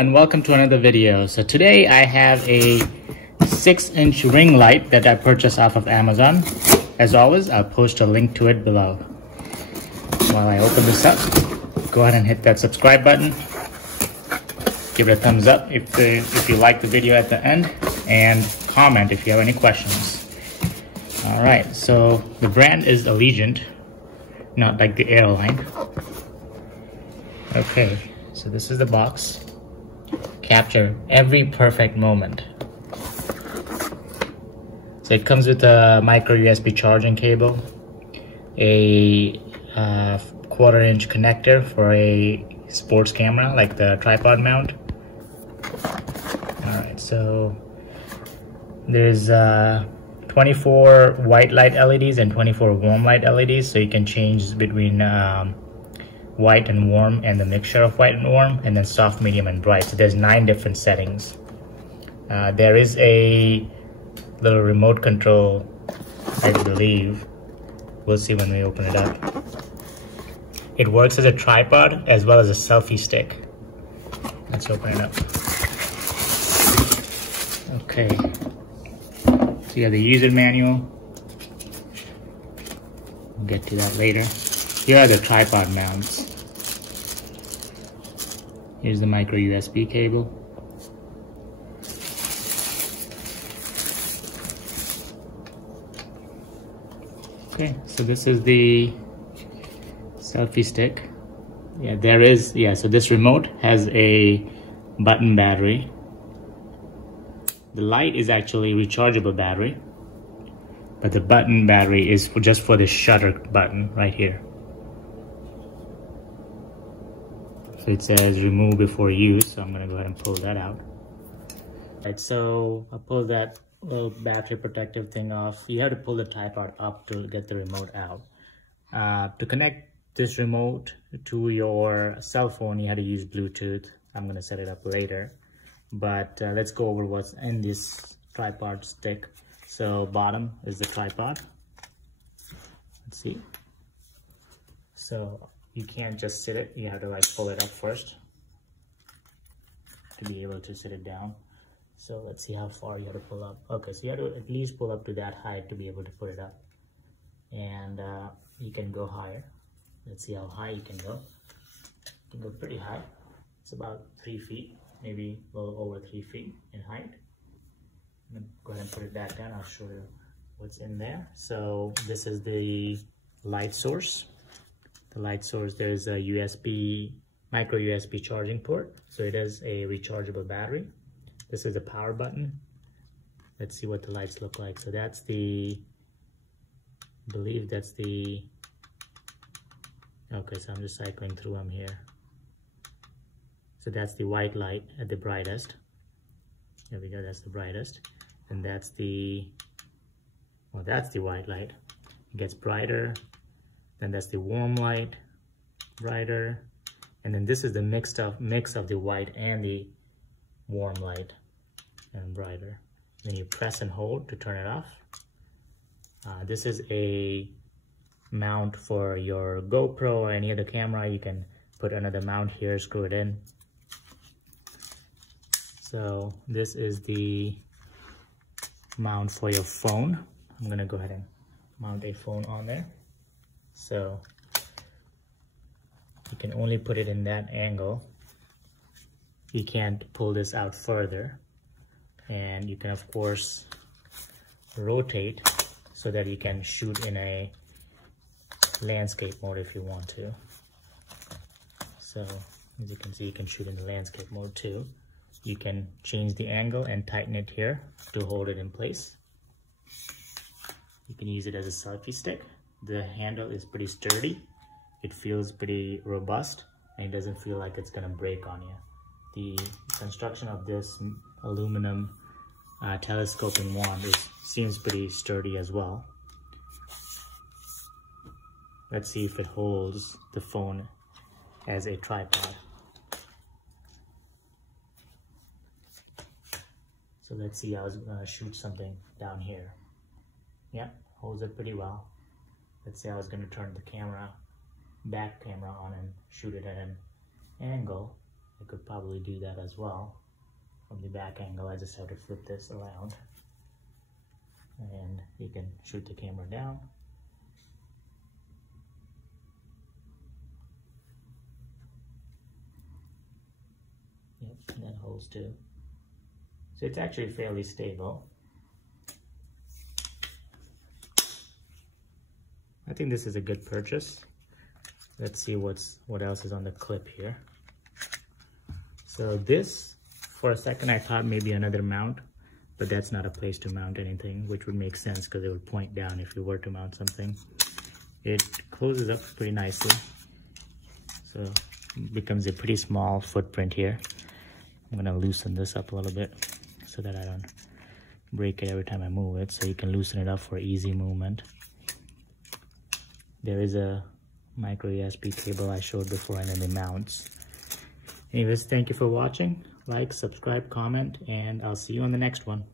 and welcome to another video. So today I have a 6-inch ring light that I purchased off of Amazon. As always, I'll post a link to it below. While I open this up, go ahead and hit that subscribe button. Give it a thumbs up if you like the video at the end, and comment if you have any questions. Alright, so the brand is Elegiant, not like the airline. Okay, so this is the box. Capture every perfect moment. So it comes with a micro USB charging cable, a 1/4-inch connector for a sports camera like the tripod mount. Alright, so there's 24 white light LEDs and 24 warm light LEDs, so you can change between white and warm and the mixture of white and warm, and then soft, medium, and bright. So there's 9 different settings. There is a little remote control, I believe. We'll see when we open it up. It works as a tripod as well as a selfie stick. Let's open it up. Okay, so you have the user manual. We'll get to that later. Here are the tripod mounts. Here's the micro USB cable. Okay, so this is the selfie stick. So this remote has a button battery. The light is actually rechargeable battery, but the button battery is just for the shutter button right here. So it says remove before use, so I'm gonna go ahead and pull that out. Right, so I'll pull that little battery protective thing off. You have to pull the tripod up to get the remote out. To connect this remote to your cell phone, you have to use Bluetooth. I'm gonna set it up later, but let's go over what's in this tripod stick. So bottom is the tripod. Let's see. So you can't just sit it, you have to like pull it up first to be able to sit it down. So let's see how far you have to pull up. Okay, so you have to at least pull up to that height to be able to put it up. And you can go higher. Let's see how high you can go. You can go pretty high. It's about 3 feet, maybe a little over 3 feet in height. I'm gonna go ahead and put it back down. I'll show you what's in there. So this is the light source. The light source, there's a micro USB charging port. So it is a rechargeable battery. This is the power button. Let's see what the lights look like. So that's I believe that's the, okay, so I'm just cycling through them here. So that's the white light at the brightest. There we go, that's the brightest. And that's the white light. It gets brighter. Then that's the warm light, brighter. And then this is the mix of the white and the warm light, and brighter. Then you press and hold to turn it off. This is a mount for your GoPro or any other camera. You can put another mount here, screw it in. So this is the mount for your phone. I'm gonna go ahead and mount a phone on there. So you can only put it in that angle. You can't pull this out further. And you can of course rotate so that you can shoot in a landscape mode if you want to. So as you can see, you can shoot in the landscape mode too. You can change the angle and tighten it here to hold it in place. You can use it as a selfie stick. The handle is pretty sturdy. It feels pretty robust, and it doesn't feel like it's gonna break on you. The construction of this aluminum telescoping wand seems pretty sturdy as well. Let's see if it holds the phone as a tripod. So let's see, I was gonna shoot something down here. Yeah, holds it pretty well. Let's say I was gonna turn the back camera on and shoot it at an angle. I could probably do that as well. From the back angle, I just have to flip this around. And you can shoot the camera down. Yep, and that holds too. So it's actually fairly stable. I think this is a good purchase. Let's see what else is on the clip here. So this, for a second I thought maybe another mount, but that's not a place to mount anything, which would make sense because it would point down if you were to mount something. It closes up pretty nicely. So it becomes a pretty small footprint here. I'm gonna loosen this up a little bit so that I don't break it every time I move it, so you can loosen it up for easy movement. There is a micro USB cable I showed before, and then the mounts. Anyways, thank you for watching. Like, subscribe, comment, and I'll see you on the next one.